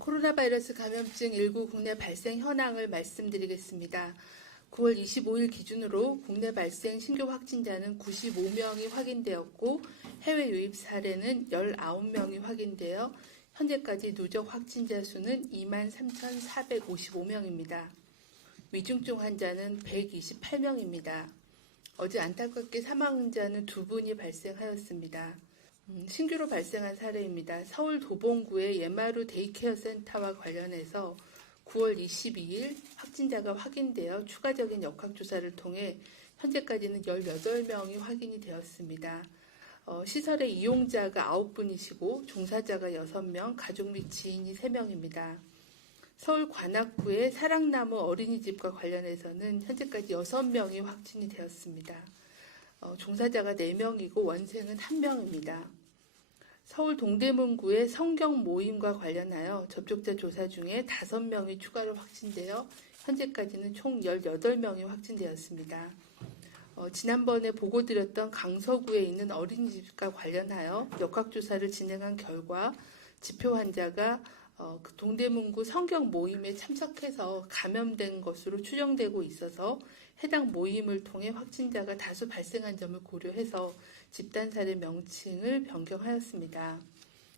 코로나 바이러스 감염증 19 국내 발생 현황을 말씀드리겠습니다. 9월 25일 기준으로 국내 발생 신규 확진자는 95명이 확인되었고 해외 유입 사례는 19명이 확인되어 현재까지 누적 확진자 수는 23,455명입니다. 위중증 환자는 128명입니다. 어제 안타깝게 사망자는 2분이 발생하였습니다. 신규로 발생한 사례입니다. 서울 도봉구의 예마루 데이케어 센터와 관련해서 9월 22일 확진자가 확인되어 추가적인 역학조사를 통해 현재까지는 18명이 확인이 되었습니다. 시설의 이용자가 9분이시고 종사자가 6명, 가족 및 지인이 3명입니다. 서울 관악구의 사랑나무 어린이집과 관련해서는 현재까지 6명이 확진이 되었습니다. 종사자가 4명이고 원생은 1명입니다. 서울 동대문구의 성경 모임과 관련하여 접촉자 조사 중에 5명이 추가로 확진되어 현재까지는 총 18명이 확진되었습니다. 지난번에 보고드렸던 강서구에 있는 어린이집과 관련하여 역학조사를 진행한 결과 지표 환자가 그 동대문구 성경 모임에 참석해서 감염된 것으로 추정되고 있어서 해당 모임을 통해 확진자가 다수 발생한 점을 고려해서 집단 사례 명칭을 변경하였습니다.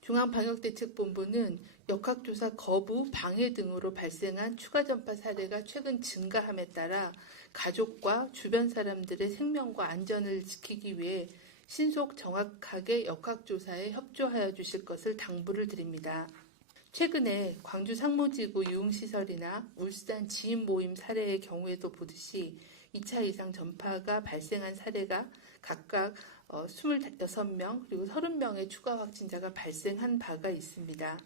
중앙방역대책본부는 역학조사 거부, 방해 등으로 발생한 추가 전파 사례가 최근 증가함에 따라 가족과 주변 사람들의 생명과 안전을 지키기 위해 신속 정확하게 역학조사에 협조하여 주실 것을 당부를 드립니다. 최근에 광주 상무지구 유흥시설이나 울산 지인 모임 사례의 경우에도 보듯이 2차 이상 전파가 발생한 사례가 각각 26명 그리고 30명의 추가 확진자가 발생한 바가 있습니다.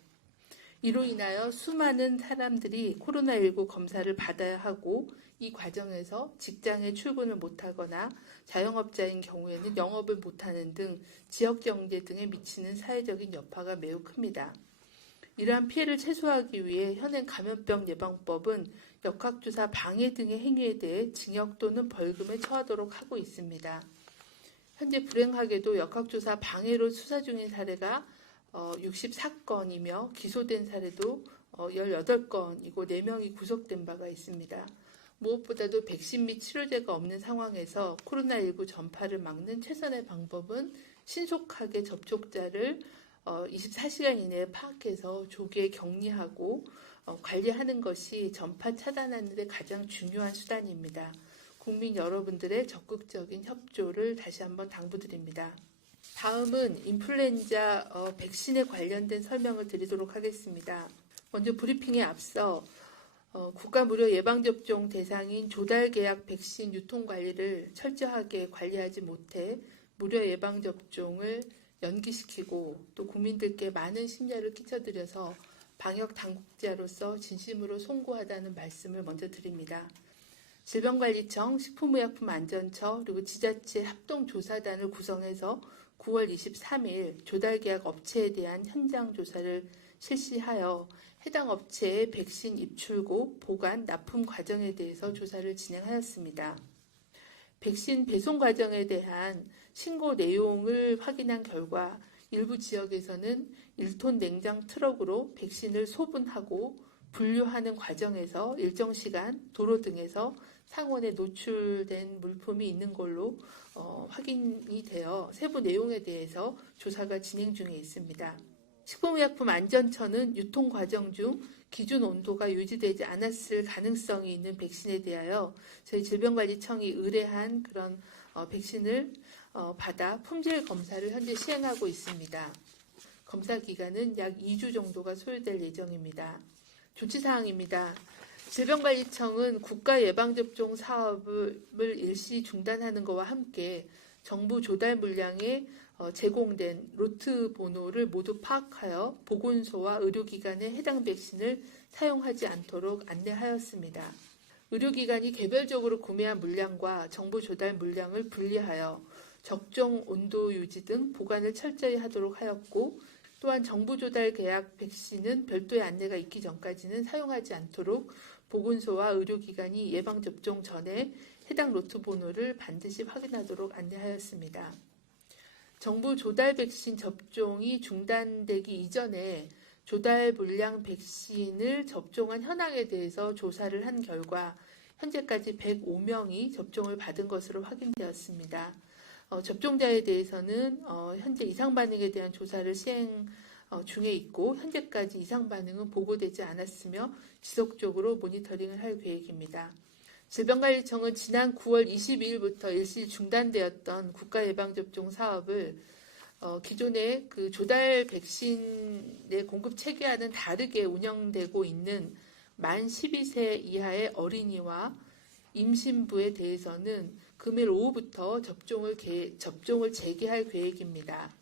이로 인하여 수많은 사람들이 코로나19 검사를 받아야 하고 이 과정에서 직장에 출근을 못하거나 자영업자인 경우에는 영업을 못하는 등 지역경제 등에 미치는 사회적인 여파가 매우 큽니다. 이러한 피해를 최소화하기 위해 현행 감염병 예방법은 역학조사 방해 등의 행위에 대해 징역 또는 벌금에 처하도록 하고 있습니다. 현재 불행하게도 역학조사 방해로 수사 중인 사례가 64건이며 기소된 사례도 18건이고 4명이 구속된 바가 있습니다. 무엇보다도 백신 및 치료제가 없는 상황에서 코로나19 전파를 막는 최선의 방법은 신속하게 접촉자를 24시간 이내에 파악해서 조기에 격리하고 관리하는 것이 전파 차단하는 데 가장 중요한 수단입니다. 국민 여러분들의 적극적인 협조를 다시 한번 당부드립니다. 다음은 인플루엔자 백신에 관련된 설명을 드리도록 하겠습니다. 먼저 브리핑에 앞서 국가 무료 예방접종 대상인 조달계약 백신 유통관리를 철저하게 관리하지 못해 무료 예방접종을 연기시키고 또 국민들께 많은 심려를 끼쳐드려서 방역 당국자로서 진심으로 송구하다는 말씀을 먼저 드립니다. 질병관리청, 식품의약품안전처 그리고 지자체 합동조사단을 구성해서 9월 23일 조달계약 업체에 대한 현장 조사를 실시하여 해당 업체의 백신 입출고, 보관, 납품 과정에 대해서 조사를 진행하였습니다. 백신 배송 과정에 대한 신고 내용을 확인한 결과 일부 지역에서는 1톤 냉장 트럭으로 백신을 소분하고 분류하는 과정에서 일정 시간 도로 등에서 상온에 노출된 물품이 있는 걸로 확인이 되어 세부 내용에 대해서 조사가 진행 중에 있습니다. 식품의약품안전처는 유통 과정 중 기준 온도가 유지되지 않았을 가능성이 있는 백신에 대하여 저희 질병관리청이 의뢰한 그런 백신을 받아 품질 검사를 현재 시행하고 있습니다. 검사 기간은 약 2주 정도가 소요될 예정입니다. 조치사항입니다. 질병관리청은 국가 예방접종 사업을 일시 중단하는 것과 함께 정부 조달 물량에 제공된 로트 번호를 모두 파악하여 보건소와 의료기관에 해당 백신을 사용하지 않도록 안내하였습니다. 의료기관이 개별적으로 구매한 물량과 정부 조달 물량을 분리하여 적정 온도 유지 등 보관을 철저히 하도록 하였고 또한 정부 조달 계약 백신은 별도의 안내가 있기 전까지는 사용하지 않도록 보건소와 의료기관이 예방접종 전에 해당 로트 번호를 반드시 확인하도록 안내하였습니다. 정부 조달 백신 접종이 중단되기 이전에 조달 물량 백신을 접종한 현황에 대해서 조사를 한 결과 현재까지 105명이 접종을 받은 것으로 확인되었습니다. 접종자에 대해서는 현재 이상 반응에 대한 조사를 시행 중에 있고 현재까지 이상 반응은 보고되지 않았으며 지속적으로 모니터링을 할 계획입니다. 질병관리청은 지난 9월 22일부터 일시 중단되었던 국가예방접종 사업을 기존의 그 조달 백신의 공급 체계와는 다르게 운영되고 있는 만 12세 이하의 어린이와 임신부에 대해서는 금일 오후부터 접종을 재개할 계획입니다.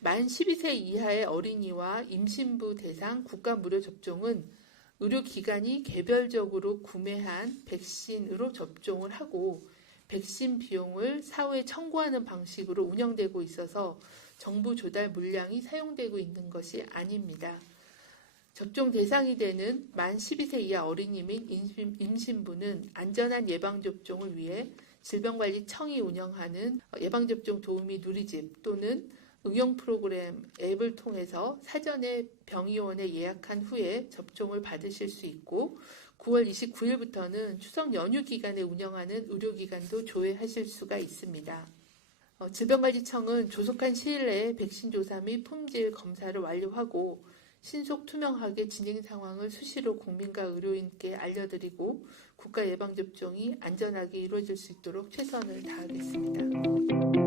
만 12세 이하의 어린이와 임신부 대상 국가 무료 접종은 의료기관이 개별적으로 구매한 백신으로 접종을 하고 백신 비용을 사후에 청구하는 방식으로 운영되고 있어서 정부 조달 물량이 사용되고 있는 것이 아닙니다. 접종 대상이 되는 만 12세 이하 어린이 및 임신부는 안전한 예방접종을 위해 질병관리청이 운영하는 예방접종 도우미 누리집 또는 응용 프로그램 앱을 통해서 사전에 병의원에 예약한 후에 접종을 받으실 수 있고 9월 29일부터는 추석 연휴 기간에 운영하는 의료기관도 조회하실 수가 있습니다. 질병관리청은 조속한 시일 내에 백신 조사 및 품질 검사를 완료하고 신속 투명하게 진행 상황을 수시로 국민과 의료인께 알려드리고 국가 예방접종이 안전하게 이루어질 수 있도록 최선을 다하겠습니다.